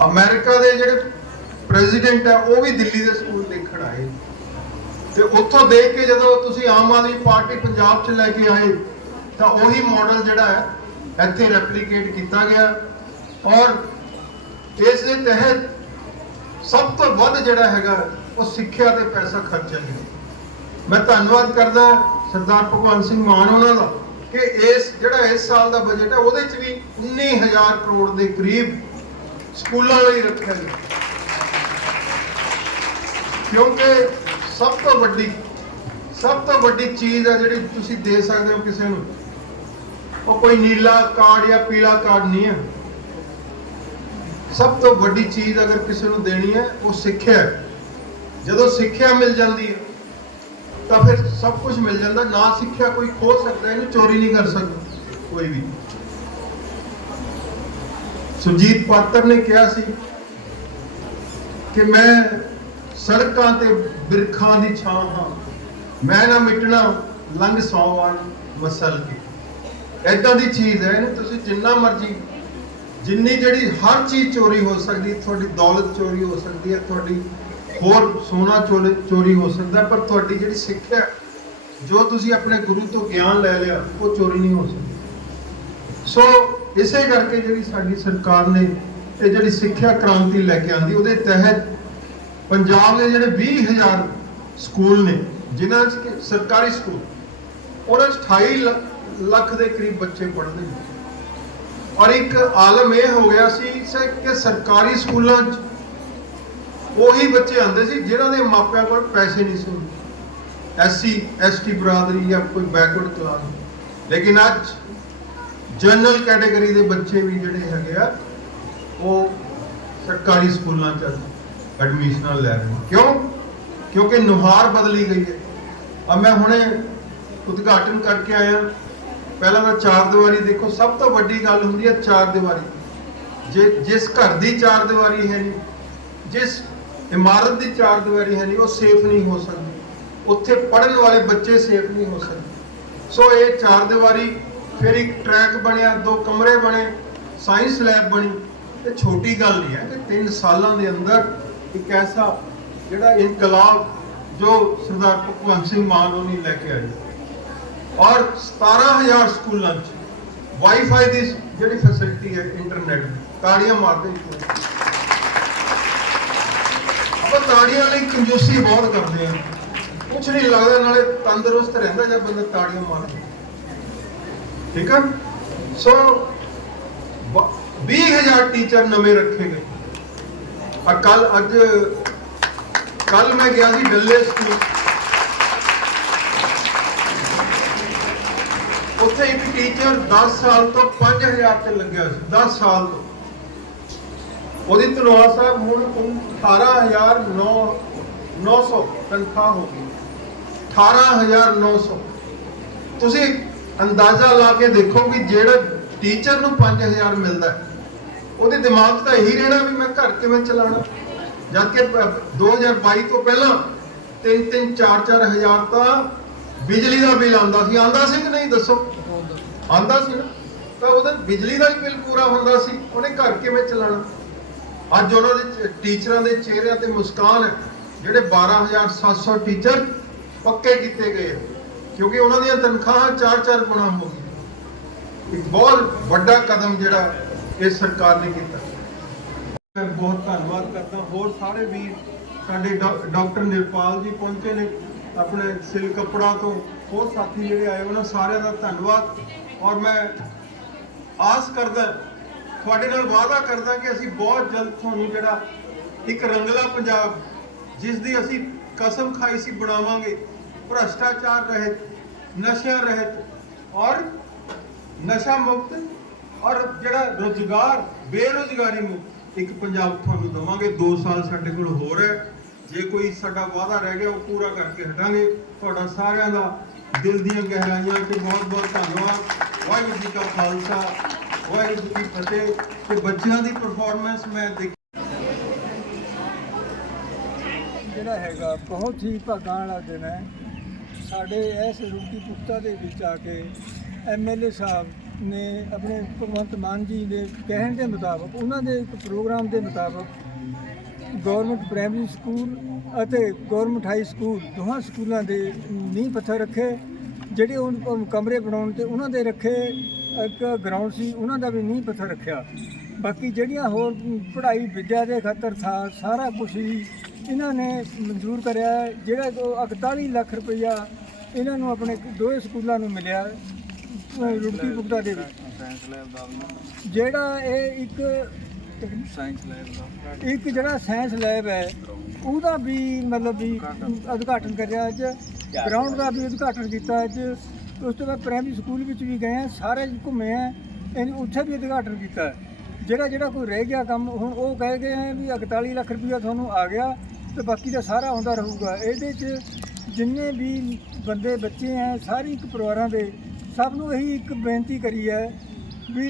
ਅਮਰੀਕਾ ਦੇ ਜਿਹੜੇ ਪ੍ਰੈਜ਼ੀਡੈਂਟ ਹੈ, ਉਹ ਵੀ ਦਿੱਲੀ ਦੇ ਸਕੂਲ ਦੇਖਣ ਆਏ। ਤੇ ਉੱਥੋਂ ਦੇਖ ਕੇ ਜਦੋਂ ਤੁਸੀਂ ਆਮ ਆਦਮੀ ਪਾਰਟੀ ਪੰਜਾਬ 'ਚ ਲੈ ਕੇ ਆਏ, ਤਾਂ ਉਹੀ ਮਾਡਲ ਜਿਹੜਾ ਹੈ ਇੱਥੇ ਰੈਪਲੀਕੇਟ ਕੀਤਾ ਗਿਆ ਔਰ ਇਸ ਦੇ ਤਹਿਤ ਸਭ ਤੋਂ ਵੱਧ ਜਿਹੜਾ ਹੈਗਾ, ਉਹ ਸਿੱਖਿਆ ਤੇ ਪੈਸਾ ਖਰਚਿਆ ਗਿਆ। ਮੈਂ ਧੰਨਵਾਦ ਕਰਦਾ ਸਰਦਾਰ ਭਗਵੰਤ ਸਿੰਘ ਮਾਨ ਉਹਨਾਂ ਦਾ ਕਿ ਇਸ, ਜਿਹੜਾ ਇਸ ਸਾਲ ਦਾ ਬਜਟ ਹੈ, ਉਹਦੇ 'ਚ ਵੀ 19000 ਕਰੋੜ ਦੇ ਕਰੀਬ ਸਕੂਲਾਂ ਲਈ ਰੱਖਿਆ ਗਿਆ। ਕਿਉਂਕਿ ਸਭ ਤੋਂ ਵੱਡੀ, ਸਭ ਤੋਂ ਵੱਡੀ ਚੀਜ਼ ਹੈ ਜਿਹੜੀ ਤੁਸੀਂ ਦੇ ਸਕਦੇ ਹੋ ਕਿਸੇ ਨੂੰ ਉਹ ਕੋਈ ਨੀਲਾ ਕਾਰਡ ਜਾਂ ਪੀਲਾ ਕਾਰਡ ਨਹੀਂ ਹੈ। ਸਭ ਤੋਂ ਵੱਡੀ ਚੀਜ਼ ਅਗਰ ਕਿਸੇ ਨੂੰ ਦੇਣੀ ਹੈ, ਉਹ ਸਿੱਖਿਆ ਜਦੋਂ ਸਿੱਖਿਆ ਮਿਲ ਜਾਂਦੀ ਹੈ, ਤਾਂ ਫਿਰ ਸਭ ਕੁਝ ਮਿਲ ਜਾਂਦਾ। ਨਾ ਸਿੱਖਿਆ ਕੋਈ ਖੋ ਸਕਦਾ, ਇਹਨੂੰ ਚੋਰੀ ਨਹੀਂ ਕਰ ਸਕਦਾ, ਕੋਈ ਵੀ। ਸੁਜੀਤ ਪਾਤਰ ਨੇ ਕਿਹਾ ਸੀ ਕਿ ਮੈਂ ਸੜਕਾਂ ਤੇ ਬਿਰਖਾਂ ਦੀ ਛਾਂ ਹਾਂ। ਮੈਂ ਨਾ ਮਿਟਣਾ, ਲੰਘ ਸੌਵਾਨ ਮਸਲ ਕੇ। ਐਦਾਂ ਦੀ ਚੀਜ਼ ਹੈ, ਇਹਨੂੰ ਤੁਸੀਂ ਜਿੰਨਾ ਮਰਜ਼ੀ, ਜਿੰਨੀ ਜਿਹੜੀ ਹਰ ਚੀਜ਼ ਚੋਰੀ ਹੋ ਸਕਦੀ, ਤੁਹਾਡੀ ਦੌਲਤ ਚੋਰੀ ਹੋ ਸਕਦੀ ਹੈ, ਤੁਹਾਡੀ ਹੋਰ ਸੋਨਾ ਚੋਰੀ ਚੋਰੀ ਹੋ ਸਕਦਾ ਪਰ ਤੁਹਾਡੀ ਜਿਹੜੀ ਸਿੱਖਿਆ ਜੋ ਤੁਸੀਂ ਆਪਣੇ ਗੁਰੂ ਤੋਂ ਗਿਆਨ ਲੈ ਲਿਆ, ਉਹ ਚੋਰੀ ਨਹੀਂ ਹੋ ਸਕਦੀ। ਸੋ ਇਸੇ ਕਰਕੇ ਜਿਹੜੀ ਸਾਡੀ ਸਰਕਾਰ ਨੇ ਇਹ ਜਿਹੜੀ ਸਿੱਖਿਆ ਕ੍ਰਾਂਤੀ ਲੈ ਕੇ ਆਂਦੀ, ਉਹਦੇ ਤਹਿਤ ਪੰਜਾਬ ਦੇ ਜਿਹੜੇ 20000 ਸਕੂਲ ਨੇ, ਜਿਨ੍ਹਾਂ 'ਚ ਕਿ ਸਰਕਾਰੀ ਸਕੂਲ, ਉਹਨਾਂ 'ਚ 28 ਲ- ਲੱਖ ਦੇ ਕਰੀਬ ਬੱਚੇ ਪੜ੍ਹਦੇ ਨੇ ਔਰ ਇੱਕ ਆਲਮ ਇਹ ਹੋ ਗਿਆ ਸੀ ਕਿ ਸਰਕਾਰੀ ਸਕੂਲਾਂ 'ਚ ਉਹੀ ਬੱਚੇ ਆਉਂਦੇ ਸੀ ਜਿਨ੍ਹਾਂ ਦੇ ਮਾਪਿਆਂ ਕੋਲ ਪੈਸੇ ਨਹੀਂ ਸੀ ਐਸਸੀ ਐਸਟੀ ਬਰਾਦਰੀ ਜਾਂ ਕੋਈ ਬੈਕਵਰਡ ਕਲਾਸ ਲੇਕਿਨ ਅੱਜ ਜਨਰਲ ਕੈਟਾਗਰੀ ਦੇ ਬੱਚੇ ਵੀ ਜਿਹੜੇ ਹੈਗੇ ਆ, ਉਹ ਸਰਕਾਰੀ ਸਕੂਲਾਂ 'ਚ ਐਡਮਿਸ਼ਨਾਂ ਲੈ ਰਹੇ ਕਿਉਂ? ਕਿਉਂਕਿ ਨੁਹਾਰ ਬਦਲੀ ਗਈ ਹੈ। ਆ ਮੈਂ ਹੁਣੇ ਉਦਘਾਟਨ ਕਰਕੇ ਆਇਆ। ਪਹਿਲਾਂ ਤਾਂ ਚਾਰ ਦੀਵਾਰੀ ਦੇਖੋ, ਸਭ ਤੋਂ ਵੱਡੀ ਗੱਲ ਹੁੰਦੀ ਹੈ ਚਾਰ ਦੀਵਾਰੀ। ਜੇ, ਜਿਸ ਘਰ ਦੀ ਚਾਰ ਦੀਵਾਰੀ ਹੈ ਨਹੀਂ ਜਿਸ ਇਮਾਰਤ ਦੀ ਚਾਰ ਦੀਵਾਰੀ ਹੈ ਨਹੀਂ ਉਹ ਸੇਫ ਨਹੀਂ ਹੋ ਸਕਦੀ। ਉੱਥੇ ਪੜਨ ਵਾਲੇ ਬੱਚੇ ਸੇਫ ਨਹੀਂ ਹੋ ਸਕਦੇ। ਸੋ ਇਹ ਚਾਰ ਦੀਵਾਰੀ ਫਿਰ ਇੱਕ ਟਰੈਕ ਬਣਿਆ, ਦੋ ਕਮਰੇ ਬਣੇ ਸਾਇੰਸ ਲੈਬ ਬਣੀ। ਇਹ ਛੋਟੀ ਗੱਲ ਨਹੀਂ ਹੈ ਕਿ 3 ਸਾਲਾਂ ਦੇ ਅੰਦਰ ਇੱਕ ਐਸਾ ਜਿਹੜਾ ਇਨਕਲਾਬ ਜੋ ਸਰਦਾਰ ਭਗਵੰਤ ਸਿੰਘ ਮਾਨ ਉਹਨੇ ਲੈ ਕੇ ਆਏ। ਔਰ 17000 ਸਕੂਲਾਂ 'ਚ ਵਾਈਫਾਈ ਦੀ ਜਿਹੜੀ ਫੈਸਿਲਿਟੀ ਹੈ ਇੰਟਰਨੈਟ ਦੀ, ਤਾੜੀਆਂ ਮਾਰਦੇ ਇੱਕ ਆਪਾਂ ਤਾੜੀਆਂ ਲਈ ਕੰਜੂਸੀ ਬਹੁਤ ਕਰਦੇ ਆ ਕੁਛ ਨਹੀਂ ਲੱਗਦਾ, ਨਾਲੇ ਤੰਦਰੁਸਤ ਰਹਿੰਦਾ ਜਦ ਬੰਦਾ ਤਾੜੀਆਂ ਮਾਰਦਾ। ਠੀਕ ਆ? ਸੋ 20000 ਟੀਚਰ ਨਵੇਂ ਰੱਖੇ ਗਏ। ਆ ਕੱਲ ਅੱਜ ਕੱਲ ਮੈਂ ਗਿਆ ਸੀ ਡੱਲੇ ਸਕੂਲ ਉੱਥੇ ਇੱਕ ਟੀਚਰ 10 ਸਾਲ ਤੋਂ 5000 ਤੇ ਲੱਗਿਆ ਸੀ 10 ਸਾਲ ਤੋਂ। ਉਹਦੀ ਤਨਖਾਹ ਸਾਹਿਬ ਹੁਣ 18900 ਤਨਖਾਹ ਹੋ ਗਈ। 18900 ਤੁਸੀਂ ਅੰਦਾਜ਼ਾ ਲਾ ਕੇ ਦੇਖੋ ਵੀ ਜਿਹੜਾ ਟੀਚਰ ਨੂੰ 5000 ਮਿਲਦਾ ਉਹਦੇ ਦਿਮਾਗ ਤਾਂ ਇਹੀ ਰਹਿਣਾ ਵੀ ਮੈਂ ਘਰ ਕਿਵੇਂ ਚਲਾਣਾ। ਜਦ ਕਿ ਪ- 2022 ਤੋਂ ਪਹਿਲਾਂ 3 3 4 4000 ਤਾਂ ਬਿਜਲੀ ਦਾ ਬਿੱਲ ਆਉਂਦਾ ਸੀ। ਆਉਂਦਾ ਸੀ ਕਿ ਨਹੀਂ ਦੱਸੋ? ਆਉਂਦਾ ਸੀ ਨਾ। ਤਾਂ ਉਹਦਾ ਬਿਜਲੀ ਦਾ ਵੀ ਬਿੱਲ ਪੂਰਾ ਹੁੰਦਾ ਸੀ। ਉਹਨੇ ਘਰ ਕਿਵੇਂ ਚਲਾਣਾ? ਅੱਜ ਉਹਨਾਂ ਦੇ ਟੀਚਰਾਂ ਦੇ ਚਿਹਰਿਆਂ ਤੇ ਮੁਸਕਾਨ ਹੈ। ਜਿਹੜੇ 12700 ਟੀਚਰ ਪੱਕੇ ਕੀਤੇ ਗਏ ਕਿਉਂਕਿ ਉਹਨਾਂ ਦੀਆਂ ਤਨਖਾਹਾਂ 4-4 ਗੁਣਾ ਹੋ ਗਈਆਂ। ਇੱਕ ਬਹੁਤ ਵੱਡਾ ਕਦਮ ਜਿਹੜਾ ਇਸ ਸਰਕਾਰ ਨੇ ਕੀਤਾ। ਮੈਂ ਬਹੁਤ ਧੰਨਵਾਦ ਕਰਦਾ। ਹੋਰ ਸਾਰੇ ਵੀਰ ਸਾਡੇ ਡਾਕਟਰ ਨਿਰਪਾਲ ਜੀ ਪਹੁੰਚੇ ਨੇ। ਆਪਣੇ ਸਿਲ ਕੱਪੜਾ ਤੋਂ ਹੋਰ ਸਾਥੀ ਜਿਹੜੇ ਆਏ, ਉਹਨਾਂ ਸਾਰਿਆਂ ਦਾ ਧੰਨਵਾਦ। ਔਰ ਮੈਂ ਆਸ ਕਰਦਾ, ਤੁਹਾਡੇ ਨਾਲ ਵਾਅਦਾ ਕਰਦਾ ਕਿ ਅਸੀਂ ਬਹੁਤ ਜਲਦ ਤੁਹਾਨੂੰ ਜਿਹੜਾ ਇੱਕ ਰੰਗਲਾ ਪੰਜਾਬ, ਜਿਸ ਦੀ ਅਸੀਂ ਕਸਮ ਖਾਈ ਸੀ, ਬਣਾਵਾਂਗੇ। ਭ੍ਰਸ਼ਟਾਚਾਰ ਰਹਿਤ, ਨਸ਼ਿਆਂ ਰਹਿਤ ਔਰ ਨਸ਼ਾ ਮੁਕਤ ਔਰ ਜਿਹੜਾ ਰੋਜ਼ਗਾਰ, ਬੇਰੋਜ਼ਗਾਰੀ ਮੁਕਤ ਇੱਕ ਪੰਜਾਬ ਤੁਹਾਨੂੰ ਦਵਾਂਗੇ। 2 ਸਾਲ ਸਾਡੇ ਕੋਲ ਹੋਰ ਹੈ। ਜੇ ਕੋਈ ਸਾਡਾ ਵਾਅਦਾ ਰਹਿ ਗਿਆ, ਉਹ ਪੂਰਾ ਕਰਕੇ ਹਟਾਂਗੇ। ਤੁਹਾਡਾ ਸਾਰਿਆਂ ਦਾ ਦਿਲ ਦੀਆਂ ਗਹਿਰਾਈਆਂ 'ਚ ਬਹੁਤ ਬਹੁਤ ਧੰਨਵਾਦ। ਵਾਹਿਗੁਰੂ ਜੀ ਕਾ ਖਾਲਸਾ, ਵਾਹਿਗੁਰੂ ਜੀ ਕੀ ਫਤਿਹ। ਤੇ ਬੱਚਿਆਂ ਦੀ ਪਰਫਾਰਮੈਂਸ ਮੈਂ ਦੇਖ ਜਿਹੜਾ ਹੈਗਾ, ਬਹੁਤ ਹੀ ਭਾਗਾਂ ਵਾਲਾ ਦਿਨ ਹੈ। ਸਾਡੇ ਇਸ ਰੁਕੀ ਪੁਖਤਾ ਦੇ ਵਿੱਚ ਆ ਕੇ ਐਮਐਲਏ ਸਾਹਿਬ ਨੇ ਆਪਣੇ ਭਗਵੰਤ ਮਾਨ ਜੀ ਦੇ ਕਹਿਣ ਦੇ ਮੁਤਾਬਕ, ਉਹਨਾਂ ਦੇ ਇੱਕ ਪ੍ਰੋਗਰਾਮ ਦੇ ਮੁਤਾਬਕ ਗਵਰਨਮੈਂਟ ਪ੍ਰਾਇਮਰੀ ਸਕੂਲ ਅਤੇ ਗਵਰਨਮੈਂਟ ਹਾਈ ਸਕੂਲ ਦੋਹਾਂ ਸਕੂਲਾਂ ਦੇ ਨੀਂਹ ਪੱਥਰ ਰੱਖੇ, ਜਿਹੜੇ ਉਹ ਕਮਰੇ ਬਣਾਉਣ ਤੇ ਉਹਨਾਂ ਦੇ ਰੱਖੇ, ਇੱਕ ਗਰਾਊਂਡ ਸੀ, ਉਹਨਾਂ ਦਾ ਵੀ ਨੀਂਹ ਪੱਥਰ ਰੱਖਿਆ ਬਾਕੀ ਜਿਹੜੀਆਂ ਹੋਰ ਪੜ੍ਹਾਈ ਵਿਦਿਆ ਦੇ ਖਾਤਰ ਥਾ, ਸਾਰਾ ਕੁਝ ਹੀ ਇਹਨਾਂ ਨੇ ਮਨਜ਼ੂਰ ਕਰਿਆ ਹੈ। ਜਿਹੜਾ ਕੋ 41 ਲੱਖ ਰੁਪਈਆ ਇਹਨਾਂ ਨੂੰ ਆਪਣੇ ਦੋਵੇਂ ਸਕੂਲਾਂ ਨੂੰ ਮਿਲਿਆ, ਅਹ ਰੁੜਕੀ ਪੁਗਤਾ ਦੇ ਵਿੱਚ ਜਿਹੜਾ ਇਹ ਇੱਕ ਸਾਇੰਸ ਲੈਬ ਦਾ। ਇੱਕ ਜਿਹੜਾ ਸਾਇੰਸ ਲੈਬ ਹੈ, ਉਹਦਾ ਵੀ ਮਤਲਬ ਵੀ ਉਦਘਾਟਨ ਕਰਿਆ ਅੱਜ। ਗਰਾਊਂਡ ਦਾ ਵੀ ਉਦਘਾਟਨ ਕੀਤਾ ਅੱਜ। ਉਸ ਤੋਂ ਬਾਅਦ ਪ੍ਰਾਇਮਰੀ ਸਕੂਲ ਵਿੱਚ ਵੀ ਗਏ ਆ, ਸਾਰੇ ਘੁੰਮੇ ਆ। ਇਹਨੂੰ ਉੱਥੇ ਵੀ ਉਦਘਾਟਨ ਕੀਤਾ। ਜਿਹੜਾ ਜਿਹੜਾ ਕੋਈ ਰਹਿ ਗਿਆ ਕੰਮ, ਹੁਣ ਉਹ ਕਹਿ ਗਏ ਆ ਵੀ 41 ਲੱਖ ਰੁਪਇਆ ਤੁਹਾਨੂੰ ਆ ਗਿਆ ਤੇ ਬਾਕੀ ਦਾ ਸਾਰਾ ਆਉਂਦਾ ਰਹੂਗਾ। ਇਹਦੇ 'ਚ ਜਿੰਨੇ ਵੀ ਬੰਦੇ, ਬੱਚੇ ਆ, ਸਾਰੇ ਇੱਕ ਪਰਿਵਾਰਾਂ ਦੇ ਸਭ ਨੂੰ ਇਹੀ ਇੱਕ ਬੇਨਤੀ ਕਰੀ ਹੈ ਵੀ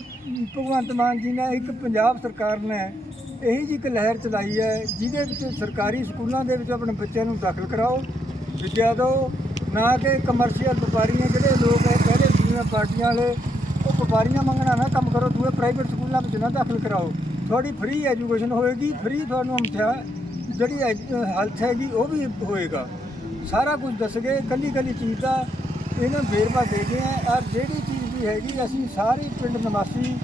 ਭਗਵੰਤ ਮਾਨ ਜੀ ਨੇ ਇੱਕ ਪੰਜਾਬ ਸਰਕਾਰ ਨੇ ਇਹੀ ਜਿਹੀ ਇੱਕ ਲਹਿਰ ਚਲਾਈ ਹੈ, ਜਿਹਦੇ ਵਿੱਚ ਸਰਕਾਰੀ ਸਕੂਲਾਂ ਦੇ ਵਿੱਚ ਆਪਣੇ ਬੱਚਿਆਂ ਨੂੰ ਦਾਖਲ ਕਰਾਓ, ਵਿਦਿਆ ਦਿਓ, ਨਾ ਕਿ ਕਮਰਸ਼ੀਅਲ ਵਪਾਰੀਆਂ ਜਿਹੜੇ ਲੋਕ ਹੈ ਪਹਿਲੇ ਦੂਜੀਆਂ ਪਾਰਟੀਆਂ ਵਾਲੇ, ਉਹ ਵਪਾਰੀਆਂ ਮੰਗਣਾ ਨਾ ਕੰਮ ਕਰੋ, ਦੂਏ ਪ੍ਰਾਈਵੇਟ ਸਕੂਲਾਂ ਵਿੱਚ ਨਾ ਦਾਖਲ ਕਰਾਓ। ਤੁਹਾਡੀ ਫ੍ਰੀ ਐਜੂਕੇਸ਼ਨ ਹੋਏਗੀ ਫ੍ਰੀ ਤੁਹਾਨੂੰ ਅਮਥਿਆ ਜਿਹੜੀ ਹੈਲਥ ਹੈਗੀ, ਉਹ ਵੀ ਹੋਏਗਾ। ਸਾਰਾ ਕੁਝ ਦੱਸ ਗਏ ਕੱਲੀ ਕੱਲੀ ਚੀਜ਼ ਦਾ ਇਹਨਾਂ ਵੇਰਵਾ ਦੇ ਗਏ ਆ, ਔਰ ਜਿਹੜੀ ਚੀਜ਼ ਹੈਗੀ, ਅਸੀਂ ਸਾਰੀ ਪਿੰਡ ਨਿਵਾਸੀ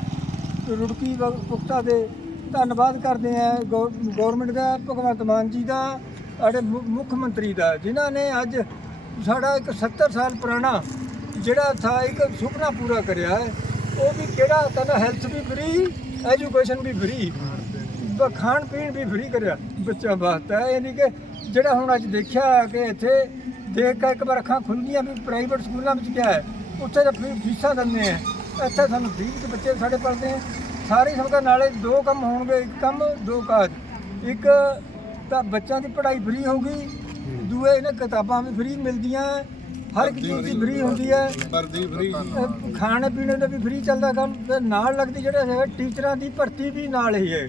ਰੁੜਕੀ ਪੁਖਤਾ ਦੇ ਧੰਨਵਾਦ ਕਰਦੇ ਆ ਗਵਰਨਮੈਂਟ ਦਾ, ਭਗਵੰਤ ਮਾਨ ਜੀ ਦਾ, ਸਾਡੇ ਮੁੱਖ ਮੰਤਰੀ ਦਾ, ਜਿਨ੍ਹਾਂ ਨੇ ਅੱਜ ਸਾਡਾ ਇੱਕ 70 ਸਾਲ ਪੁਰਾਣਾ ਜਿਹੜਾ ਥਾ ਇੱਕ ਸੁਪਨਾ ਪੂਰਾ ਕਰਿਆ ਹੈ, ਉਹ ਵੀ ਕਿਹੜਾ ਕਹਿੰਦਾ ਹੈਲਥ ਵੀ ਫਰੀ ਐਜੂਕੇਸ਼ਨ ਵੀ ਫਰੀ ਖਾਣ ਪੀਣ ਵੀ ਫਰੀ ਕਰਿਆ ਬੱਚਾ ਵਾਸਤੇ। ਇਹ ਨਹੀਂ ਕਿ ਜਿਹੜਾ ਹੁਣ ਅੱਜ ਦੇਖਿਆ ਕਿ ਇੱਥੇ ਦੇਖ ਕੇ ਇੱਕ ਵਾਰ ਅੱਖਾਂ ਖੁੱਲ੍ਹੀਆਂ ਵੀ ਪ੍ਰਾਈਵੇਟ ਸਕੂਲਾਂ ਵਿੱਚ ਕਿਹਾ ਹੈ ਉੱਥੇ ਤਾਂ ਫੀ- ਫੀਸਾਂ ਦਿੰਦੇ ਆ। ਇੱਥੇ ਸਾਨੂੰ ਫ੍ਰੀ ਵਿੱਚ ਬੱਚੇ ਸਾਡੇ ਪੜ੍ਹਦੇ ਆ। ਸਾਰੇ ਸਮਝਦਾ ਨਾਲੇ ਦੋ ਕੰਮ ਹੋਣਗੇ ਇੱਕ ਕੰਮ ਦੋ ਕਾਜ। ਇੱਕ ਤਾਂ ਬੱਚਿਆਂ ਦੀ ਪੜ੍ਹਾਈ ਫ੍ਰੀ ਹੋਊਗੀ ਦੂਏ ਇਹਨਾਂ ਕਿਤਾਬਾਂ ਵੀ ਫ੍ਰੀ ਮਿਲਦੀਆਂ ਹਰ ਇੱਕ ਚੀਜ਼ ਦੀ ਫ੍ਰੀ ਹੁੰਦੀ ਹੈ ਵਰਦੀ ਫ੍ਰੀ। ਅਹ ਖਾਣੇ ਪੀਣੇ ਦਾ ਵੀ ਫ੍ਰੀ ਚੱਲਦਾ ਕੰਮ ਤੇ ਨਾਲ ਲੱਗਦੀ ਜਿਹੜਾ ਹੈ ਟੀਚਰਾਂ ਦੀ ਭਰਤੀ ਵੀ ਨਾਲ ਹੀ ਹੈ।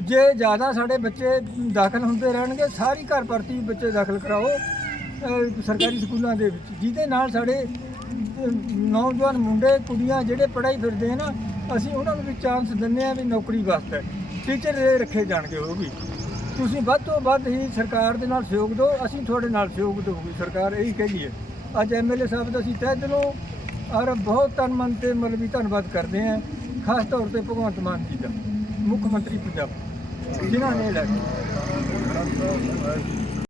ਜੇ ਜ਼ਿਆਦਾ ਸਾਡੇ ਬੱਚੇ ਦਾਖਲ ਹੁੰਦੇ ਰਹਿਣਗੇ ਸਾਰੀ ਘਰ ਭਰਤੀ ਵੀ ਬੱਚੇ ਦਾਖਲ ਕਰਾਓ ਅਹ ਸਰਕਾਰੀ ਸਕੂਲਾਂ ਦੇ ਵਿੱਚ ਜਿਹਦੇ ਨਾਲ ਸਾਡੇ ਨੌਜਵਾਨ ਮੁੰਡੇ, ਕੁੜੀਆਂ ਜਿਹੜੇ ਪੜ੍ਹਾਈ ਫਿਰਦੇ ਆ ਨਾ, ਅਸੀਂ ਉਹਨਾਂ ਨੂੰ ਵੀ ਚਾਂਸ ਦਿੰਦੇ ਆ ਵੀ ਨੌਕਰੀ ਵਾਸਤੇ। ਟੀਚਰ ਰੱਖੇ ਜਾਣਗੇ ਉਹ ਵੀ। ਤੁਸੀਂ ਵੱਧ ਤੋਂ ਵੱਧ ਹੀ ਸਰਕਾਰ ਦੇ ਨਾਲ ਸਹਿਯੋਗ ਦਿਓ, ਅਸੀਂ ਤੁਹਾਡੇ ਨਾਲ ਸਹਿਯੋਗ ਦੇਵਾਂਗੇ, ਸਰਕਾਰ ਇਹੀ ਕਹਿੰਦੀ ਹੈ। ਅੱਜ ਐਮਐਲਏ ਸਾਹਿਬ ਦਾ ਅਸੀਂ ਤਹਿ ਦਿਲੋਂ ਔਰ ਬਹੁਤ ਤਨ ਮਨ ਤੇ ਮਤਲਬ ਵੀ ਧੰਨਵਾਦ ਕਰਦੇ ਹਾਂ, ਖਾਸ ਤੌਰ ਤੇ ਭਗਵੰਤ ਮਾਨ ਜੀ ਦਾ, ਮੁੱਖ ਮੰਤਰੀ ਪੰਜਾਬ, ਜਿਨ੍ਹਾਂ ਨੇ ਲੈ ਕੇ।